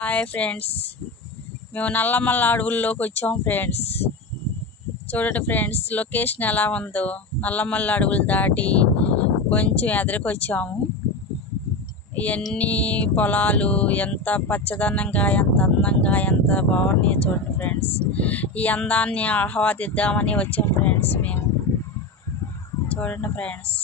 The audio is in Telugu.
హాయ్ ఫ్రెండ్స్, మేము నల్లమల్ల అడవుల్లోకి వచ్చాం ఫ్రెండ్స్. చూడండి ఫ్రెండ్స్, లొకేషన్ ఎలా ఉందో. నల్లమల్ల అడవులు దాటి కొంచెం ఎదరికి వచ్చాము. ఇవన్నీ పొలాలు ఎంత పచ్చదనంగా, ఎంత అందంగా, ఎంత బాగున్నాయో చూడండి ఫ్రెండ్స్. ఈ అందాన్ని ఆహ్వాదిద్దామని వచ్చాం ఫ్రెండ్స్ మేము. చూడండి ఫ్రెండ్స్.